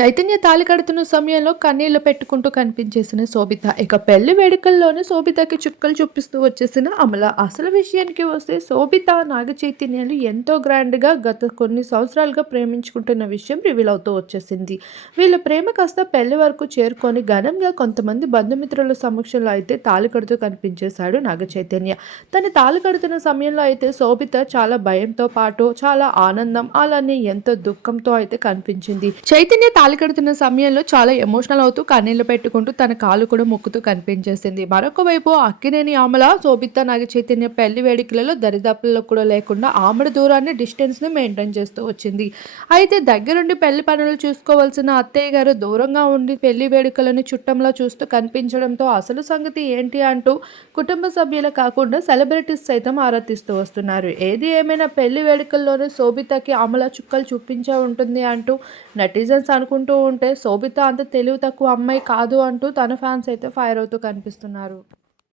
చైతన్య తాళి కడుతున్న సమయంలో కన్నీళ్లు పెట్టుకుంటూ కనిపించేసిన శోభిత. ఇక పెళ్లి వేడుకల్లోనే శోభితకి చుక్కలు చూపిస్తూ వచ్చేసిన అమల. అసలు విషయానికి వస్తే శోభిత, నాగ చైతన్యాలు ఎంతో గ్రాండ్‌గా గత కొన్ని సంవత్సరాలుగా ప్రేమించుకుంటున్న విషయం రివీల్ అవుతూ వచ్చేసింది. వీళ్ళ ప్రేమ కాస్త పెళ్లి వరకు చేరుకొని ఘనంగా కొంతమంది బంధుమిత్రుల సమక్షంలో అయితే తాళి కడుతూ కనిపించేశాడు నాగ చైతన్య. తను తాళి కడుతున్న సమయంలో అయితే శోభిత చాలా భయంతో పాటు చాలా ఆనందం అలానే ఎంతో దుఃఖంతో అయితే కనిపించింది. చైతన్య తాళి కడుతున్న సమయంలో చాలా ఎమోషనల్ అవుతూ కన్నీళ్లు పెట్టుకుంటూ తన కాళ్ళు కూడా మొక్కుతూ కనిపించేసింది. మరొక వైపు అక్కినేని అమల, శోభిత, నాగ చైతన్య పెళ్లి వేడుకలలో దరిదాపుల్లో కూడా లేకుండా ఆమడ దూరాన్ని డిస్టెన్స్ ని మెయింటైన్ చేస్తూ వచ్చింది. అయితే దగ్గరుండి పెళ్లి పనులు చూసుకోవాల్సిన అత్తయ్య గారు దూరంగా ఉండి పెళ్లి వేడుకలను చుట్టంలా చూస్తూ కనిపించడంతో అసలు సంగతి ఏంటి అంటూ కుటుంబ సభ్యులు కాకుండా సెలబ్రిటీస్ సైతం ఆరా తీస్తూ వస్తున్నారు. ఏది ఏమైనా పెళ్లి వేడుకల్లోనే శోభితకి అమల చుక్కలు చూపించే ఉంటుంది అంటూ నెటిజన్స్ అనుకుంటూ ఉంటే శోభిత అంత తెలివి తక్కువ అమ్మాయి కాదు అంటూ తన ఫ్యాన్స్ అయితే ఫైర్ అవుతూ కనిపిస్తున్నారు.